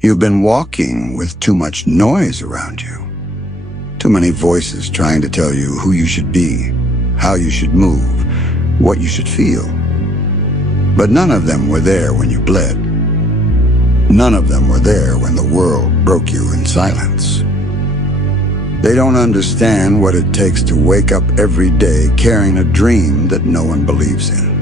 You've been walking with too much noise around you. Too many voices trying to tell you who you should be, how you should move, what you should feel. But none of them were there when you bled. None of them were there when the world broke you in silence. They don't understand what it takes to wake up every day carrying a dream that no one believes in.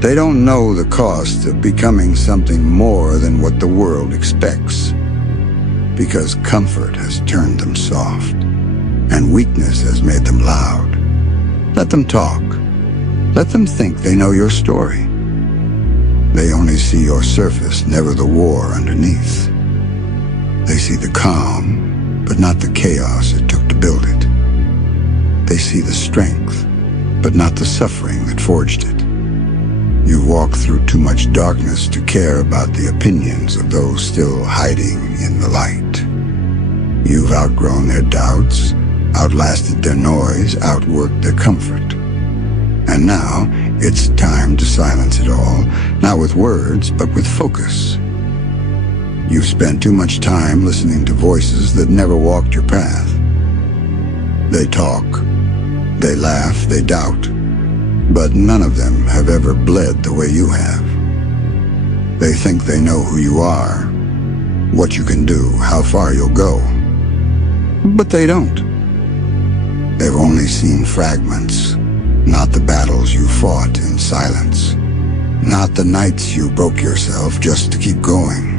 They don't know the cost of becoming something more than what the world expects, because comfort has turned them soft, and weakness has made them loud. Let them talk. Let them think they know your story. They only see your surface, never the war underneath. They see the calm, but not the chaos it took to build it. They see the strength, but not the suffering that forged it. You've walked through too much darkness to care about the opinions of those still hiding in the light. You've outgrown their doubts, outlasted their noise, outworked their comfort. And now, it's time to silence it all, not with words, but with focus. You've spent too much time listening to voices that never walked your path. They talk, they laugh, they doubt, but none of them have ever bled the way you have. They think they know who you are, what you can do, how far you'll go. But they don't. They've only seen fragments, not the battles you fought in silence, not the nights you broke yourself just to keep going.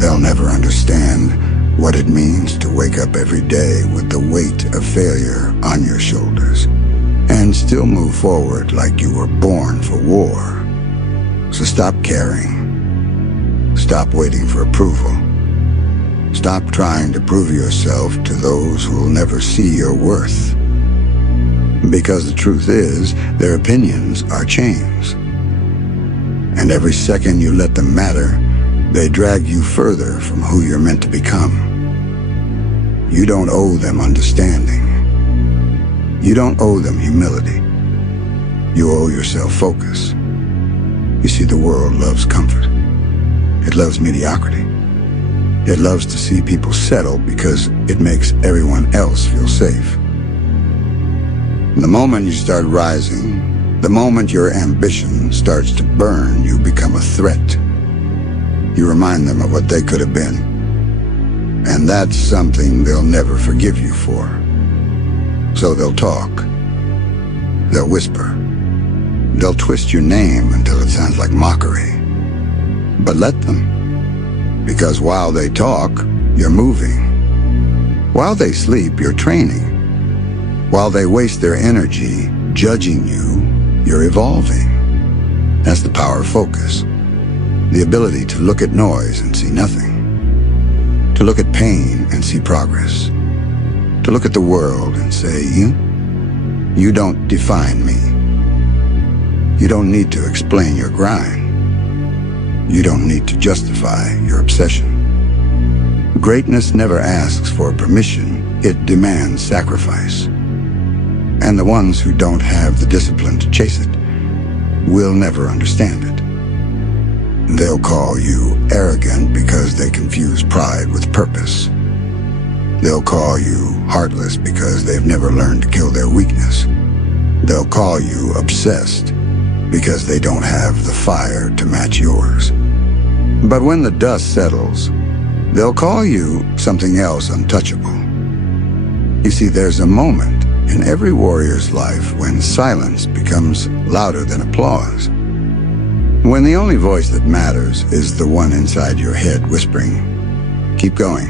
They'll never understand what it means to wake up every day with the weight of failure on your shoulders and still move forward like you were born for war. So stop caring. Stop waiting for approval. Stop trying to prove yourself to those who will never see your worth. Because the truth is, their opinions are chains. And every second you let them matter, they drag you further from who you're meant to become. You don't owe them understanding. You don't owe them humility. You owe yourself focus. You see, the world loves comfort. It loves mediocrity. It loves to see people settle because it makes everyone else feel safe. The moment you start rising, the moment your ambition starts to burn, you become a threat. You remind them of what they could have been. And that's something they'll never forgive you for. So they'll talk. They'll whisper. They'll twist your name until it sounds like mockery. But let them. Because while they talk, you're moving. While they sleep, you're training. While they waste their energy judging you, you're evolving. That's the power of focus. The ability to look at noise and see nothing. To look at pain and see progress. To look at the world and say, you don't define me. You don't need to explain your grind. You don't need to justify your obsession. Greatness never asks for permission. It demands sacrifice. And the ones who don't have the discipline to chase it will never understand it. They'll call you arrogant because they confuse pride with purpose. They'll call you heartless because they've never learned to kill their weakness. They'll call you obsessed because they don't have the fire to match yours. But when the dust settles, they'll call you something else untouchable. You see, there's a moment in every warrior's life when silence becomes louder than applause. When the only voice that matters is the one inside your head whispering, "Keep going."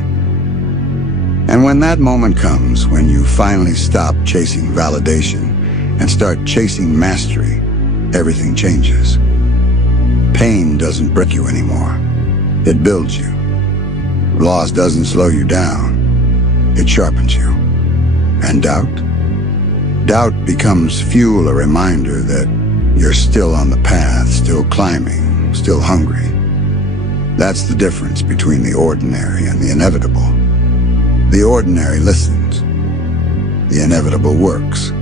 And when that moment comes, when you finally stop chasing validation and start chasing mastery, everything changes. Pain doesn't break you anymore. It builds you. Loss doesn't slow you down. It sharpens you. And doubt? Doubt becomes fuel, a reminder that you're still on the path, still climbing, still hungry. That's the difference between the ordinary and the inevitable. The ordinary listens. The inevitable works.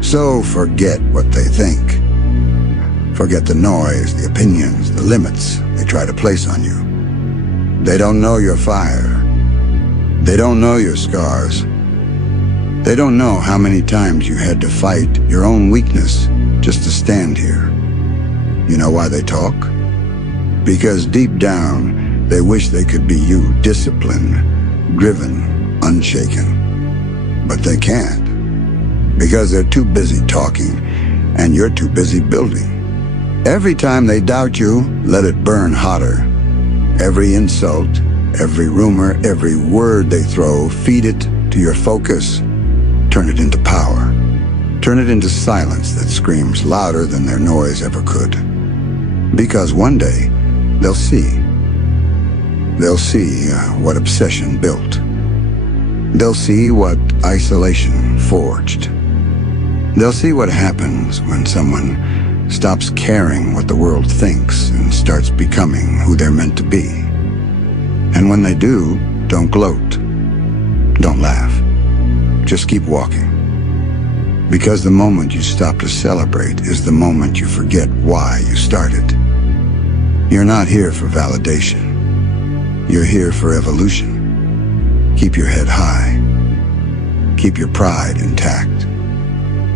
So forget what they think. Forget the noise, the opinions, the limits they try to place on you. They don't know your fire. They don't know your scars. They don't know how many times you had to fight your own weakness just to stand here. You know why they talk? Because deep down, they wish they could be you, disciplined, driven, unshaken. But they can't, because they're too busy talking, and you're too busy building. Every time they doubt you, let it burn hotter. Every insult, every rumor, every word they throw, feed it to your focus. Turn it into power. Turn it into silence that screams louder than their noise ever could. Because one day, they'll see. They'll see what obsession built. They'll see what isolation forged. They'll see what happens when someone stops caring what the world thinks and starts becoming who they're meant to be. And when they do, don't gloat. Don't laugh. Just keep walking. Because the moment you stop to celebrate is the moment you forget why you started. You're not here for validation. You're here for evolution. Keep your head high. Keep your pride intact.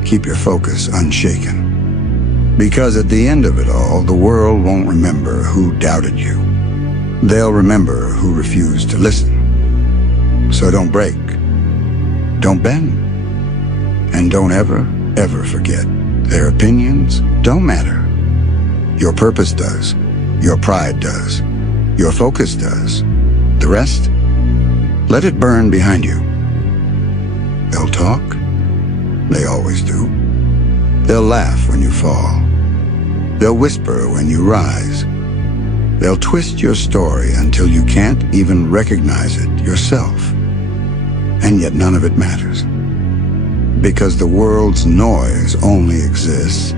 Keep your focus unshaken. Because at the end of it all, the world won't remember who doubted you. They'll remember who refused to listen. So don't break. Don't bend. And don't ever, ever forget. Their opinions don't matter. Your purpose does. Your pride does. Your focus does. The rest, let it burn behind you. They'll talk. They always do. They'll laugh when you fall. They'll whisper when you rise. They'll twist your story until you can't even recognize it yourself. And yet none of it matters. Because the world's noise only exists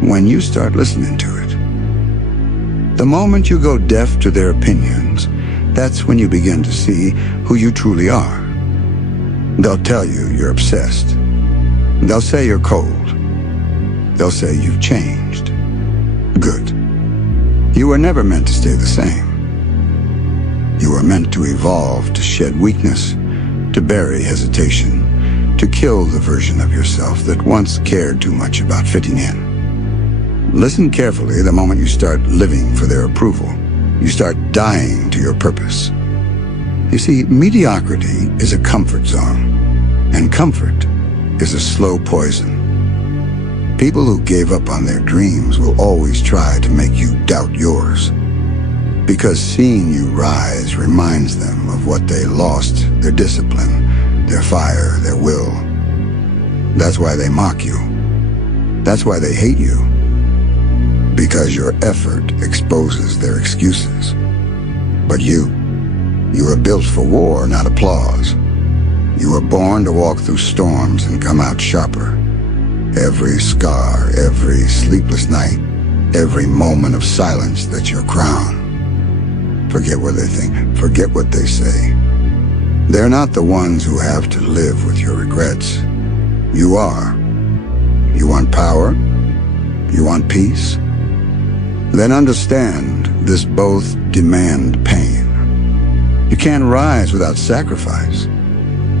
when you start listening to it. The moment you go deaf to their opinions, that's when you begin to see who you truly are. They'll tell you you're obsessed. They'll say you're cold. They'll say you've changed. Good. You were never meant to stay the same. You were meant to evolve, to shed weakness, to bury hesitation, to kill the version of yourself that once cared too much about fitting in. Listen carefully the moment you start living for their approval. You start dying to your purpose. You see, mediocrity is a comfort zone, and comfort is a slow poison. People who gave up on their dreams will always try to make you doubt yours. Because seeing you rise reminds them of what they lost, their discipline, their fire, their will. That's why they mock you. That's why they hate you. Because your effort exposes their excuses. But you were built for war, not applause. You were born to walk through storms and come out sharper. Every scar, every sleepless night, every moment of silence that's your crown. Forget what they think. Forget what they say. They're not the ones who have to live with your regrets. You are. You want power? You want peace? Then understand this both demand pain. You can't rise without sacrifice.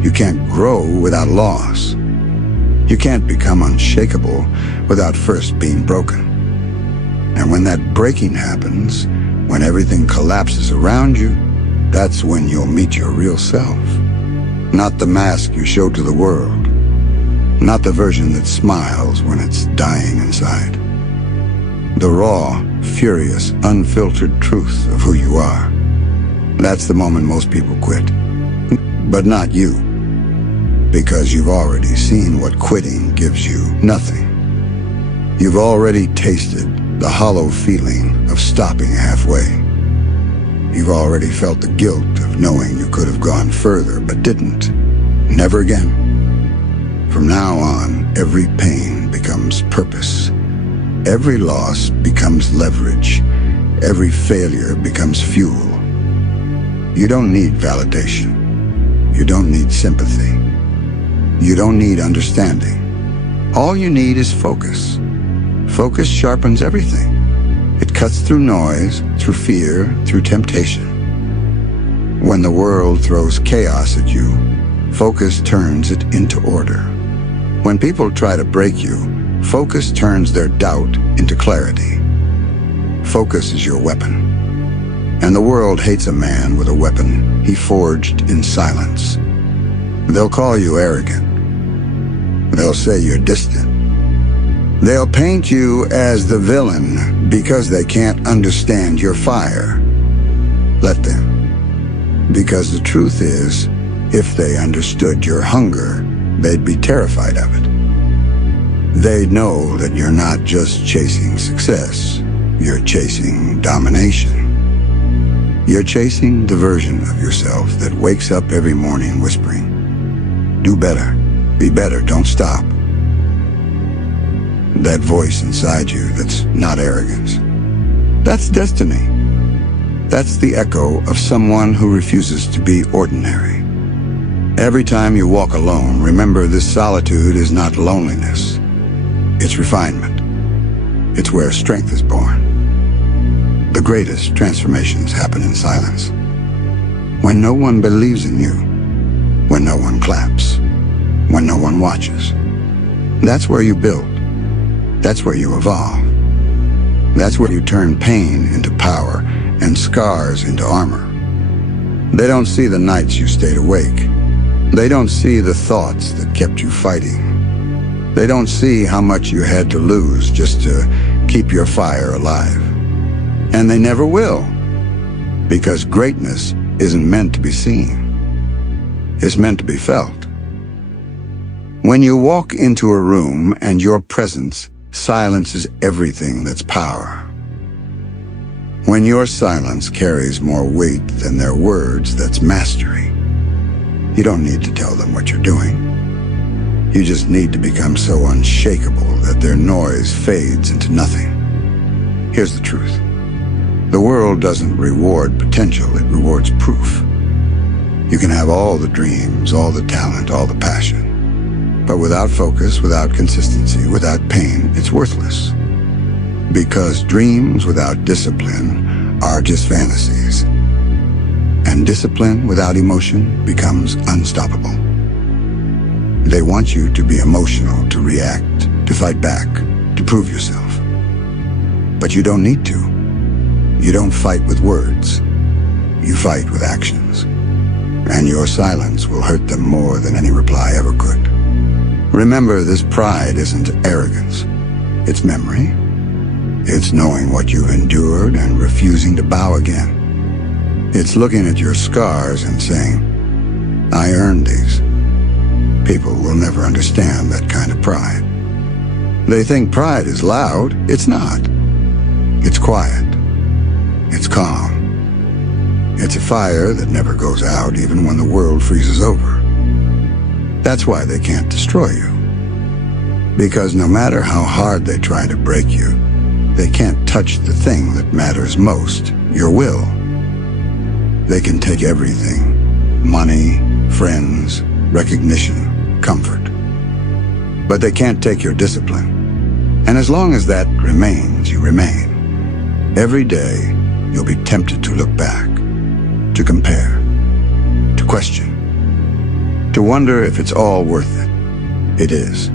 You can't grow without loss. You can't become unshakable without first being broken. And when that breaking happens, when everything collapses around you, that's when you'll meet your real self. Not the mask you show to the world. Not the version that smiles when it's dying inside. The raw, furious, unfiltered truth of who you are. That's the moment most people quit. But not you. Because you've already seen what quitting gives you: nothing. You've already tasted the hollow feeling of stopping halfway. You've already felt the guilt of knowing you could have gone further but didn't. Never again. From now on, every pain becomes purpose. Every loss becomes leverage. Every failure becomes fuel. You don't need validation. You don't need sympathy. You don't need understanding. All you need is focus. Focus sharpens everything. It cuts through noise, through fear, through temptation. When the world throws chaos at you, focus turns it into order. When people try to break you, focus turns their doubt into clarity. Focus is your weapon. And the world hates a man with a weapon he forged in silence. They'll call you arrogant. They'll say you're distant. They'll paint you as the villain because they can't understand your fire. Let them. Because the truth is, if they understood your hunger, they'd be terrified of it. They'd know that you're not just chasing success, you're chasing domination. You're chasing the version of yourself that wakes up every morning whispering, "Do better, be better, don't stop." That voice inside you that's not arrogance. That's destiny. That's the echo of someone who refuses to be ordinary. Every time you walk alone, remember this solitude is not loneliness. It's refinement. It's where strength is born. The greatest transformations happen in silence. When no one believes in you, when no one claps, when no one watches. That's where you build. That's where you evolve. That's where you turn pain into power and scars into armor. They don't see the nights you stayed awake. They don't see the thoughts that kept you fighting. They don't see how much you had to lose just to keep your fire alive. And they never will, because greatness isn't meant to be seen. It's meant to be felt. When you walk into a room and your presence silences everything that's power. When your silence carries more weight than their words, that's mastery. You don't need to tell them what you're doing. You just need to become so unshakable that their noise fades into nothing. Here's the truth. The world doesn't reward potential, it rewards proof. You can have all the dreams, all the talent, all the passion. But without focus, without consistency, without pain, it's worthless. Because dreams without discipline are just fantasies. And discipline without emotion becomes unstoppable. They want you to be emotional, to react, to fight back, to prove yourself. But you don't need to. You don't fight with words. You fight with actions. And your silence will hurt them more than any reply ever could. Remember, this pride isn't arrogance. It's memory. It's knowing what you've endured and refusing to bow again. It's looking at your scars and saying, "I earned these." People will never understand that kind of pride. They think pride is loud. It's not. It's quiet. It's calm. It's a fire that never goes out even when the world freezes over. That's why they can't destroy you. Because no matter how hard they try to break you, they can't touch the thing that matters most, your will. They can take everything: money, friends, recognition, comfort. But they can't take your discipline. And as long as that remains, you remain. Every day, you'll be tempted to look back, to compare, to question, to wonder if it's all worth it. It is.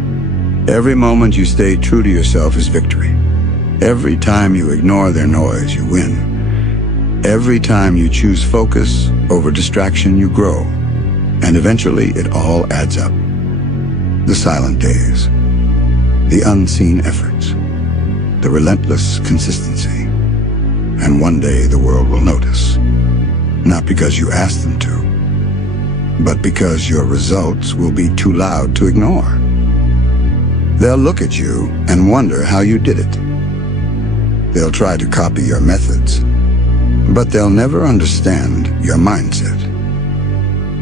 Every moment you stay true to yourself is victory. Every time you ignore their noise, you win. Every time you choose focus over distraction, you grow. And eventually, it all adds up. The silent days, the unseen efforts, the relentless consistency. And one day the world will notice. Not because you asked them to, but because your results will be too loud to ignore. They'll look at you and wonder how you did it. They'll try to copy your methods, but they'll never understand your mindset.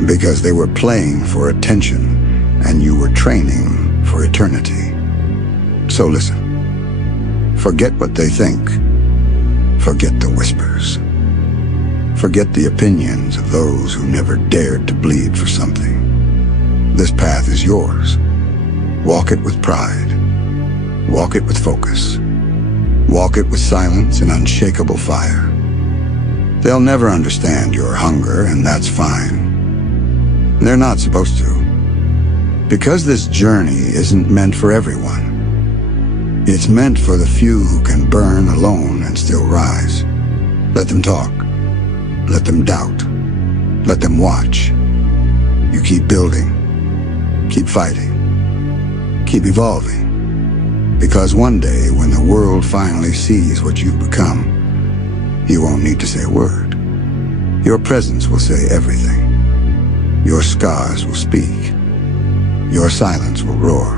Because they were playing for attention and you were training for eternity. So listen. Forget what they think. Forget the whispers. Forget the opinions of those who never dared to bleed for something. This path is yours. Walk it with pride. Walk it with focus. Walk it with silence and unshakable fire. They'll never understand your hunger, and that's fine. They're not supposed to. Because this journey isn't meant for everyone. It's meant for the few who can burn alone and still rise. Let them talk. Let them doubt. Let them watch. You keep building. Keep fighting. Keep evolving. Because one day, when the world finally sees what you've become, you won't need to say a word. Your presence will say everything. Your scars will speak. Your silence will roar.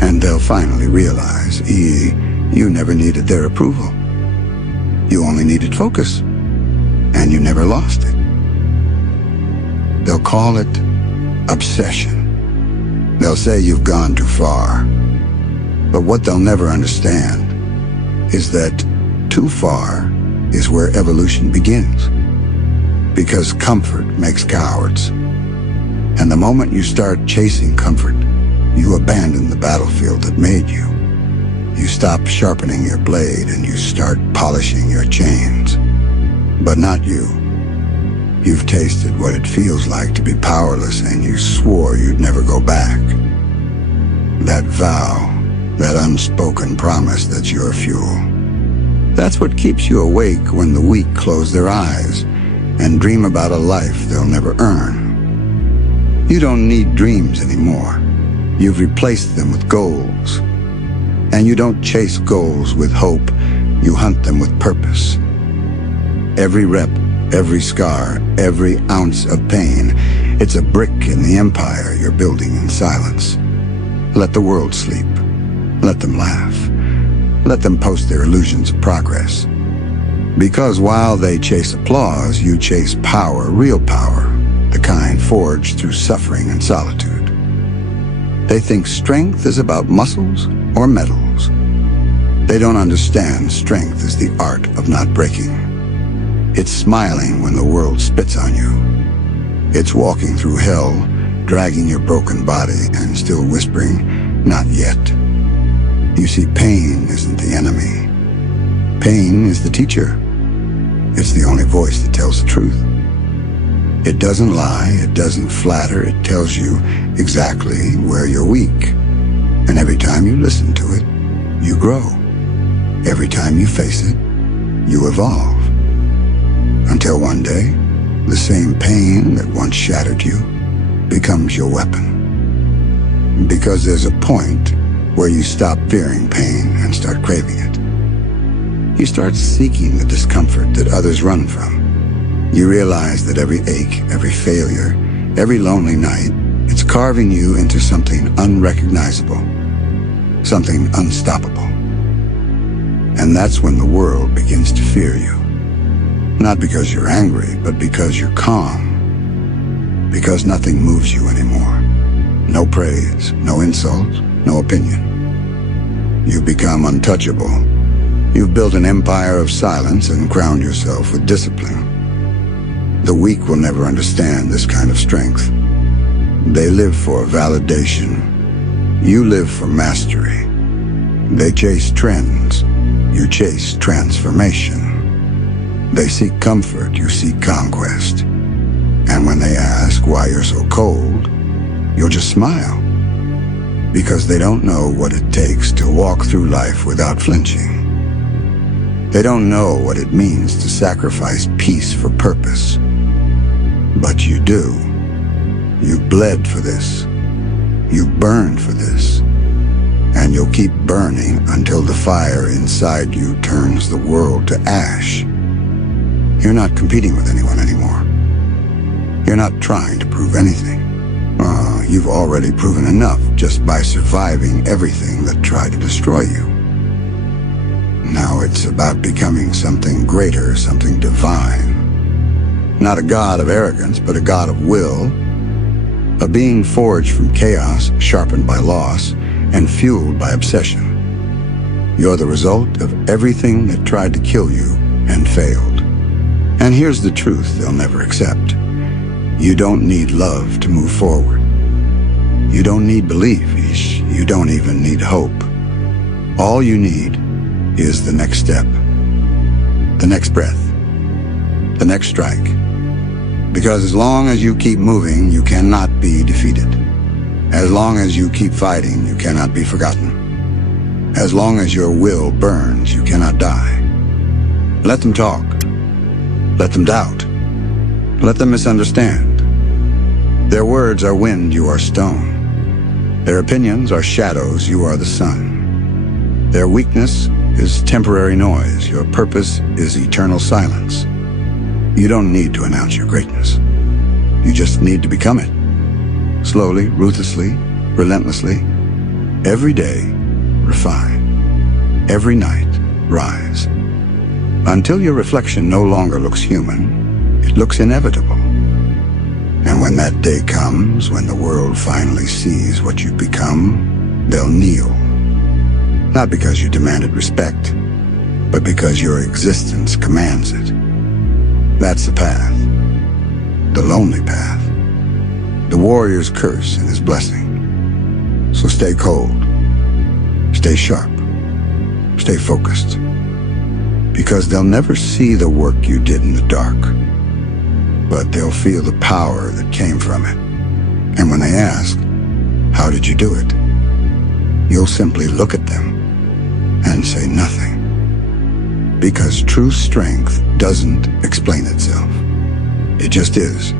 And they'll finally realize, you never needed their approval. You only needed focus. And you never lost it. They'll call it obsession. They'll say you've gone too far. But what they'll never understand is that too far is where evolution begins. Because comfort makes cowards. And the moment you start chasing comfort, you abandon the battlefield that made you. You stop sharpening your blade and you start polishing your chains. But not you. You've tasted what it feels like to be powerless, and you swore you'd never go back. That vow, that unspoken promise, that's your fuel. That's what keeps you awake when the weak close their eyes and dream about a life they'll never earn. You don't need dreams anymore. You've replaced them with goals. And you don't chase goals with hope. You hunt them with purpose. Every rep, every scar, every ounce of pain, it's a brick in the empire you're building in silence. Let the world sleep. Let them laugh. Let them post their illusions of progress. Because while they chase applause, you chase power, real power, the kind forged through suffering and solitude. They think strength is about muscles or metals. They don't understand strength is the art of not breaking. It's smiling when the world spits on you. It's walking through hell, dragging your broken body and still whispering, "Not yet." You see, pain isn't the enemy. Pain is the teacher. It's the only voice that tells the truth. It doesn't lie, it doesn't flatter, it tells you exactly where you're weak. And every time you listen to it, you grow. Every time you face it, you evolve. Until one day, the same pain that once shattered you becomes your weapon. Because there's a point where you stop fearing pain and start craving it. You start seeking the discomfort that others run from. You realize that every ache, every failure, every lonely night, it's carving you into something unrecognizable, something unstoppable. And that's when the world begins to fear you. Not because you're angry, but because you're calm. Because nothing moves you anymore. No praise, no insults, no opinion. You've become untouchable. You've built an empire of silence and crowned yourself with discipline. The weak will never understand this kind of strength. They live for validation. You live for mastery. They chase trends. You chase transformation. They seek comfort. You seek conquest. And when they ask why you're so cold, you'll just smile. Because they don't know what it takes to walk through life without flinching. They don't know what it means to sacrifice peace for purpose. But you do. You bled for this. You burned for this. And you'll keep burning until the fire inside you turns the world to ash. You're not competing with anyone anymore. You're not trying to prove anything. You've already proven enough just by surviving everything that tried to destroy you. Now it's about becoming something greater, something divine. Not a god of arrogance, but a god of will. A being forged from chaos, sharpened by loss, and fueled by obsession. You're the result of everything that tried to kill you and failed. And here's the truth they'll never accept. You don't need love to move forward. You don't need belief. You don't even need hope. All you need is the next step, the next breath, the next strike. Because as long as you keep moving, you cannot be defeated. As long as you keep fighting, you cannot be forgotten. As long as your will burns, you cannot die. Let them talk. Let them doubt. Let them misunderstand. Their words are wind, you are stone. Their opinions are shadows, you are the sun. Their weakness is temporary noise, your purpose is eternal silence. You don't need to announce your greatness. You just need to become it. Slowly, ruthlessly, relentlessly. Every day, refine. Every night, rise. Until your reflection no longer looks human, it looks inevitable. And when that day comes, when the world finally sees what you've become, they'll kneel. Not because you demanded respect, but because your existence commands it. That's the path. The lonely path. The warrior's curse and his blessing. So stay cold. Stay sharp. Stay focused. Because they'll never see the work you did in the dark, but they'll feel the power that came from it. And when they ask, how did you do it? You'll simply look at them and say nothing. Because true strength doesn't explain itself. It just is.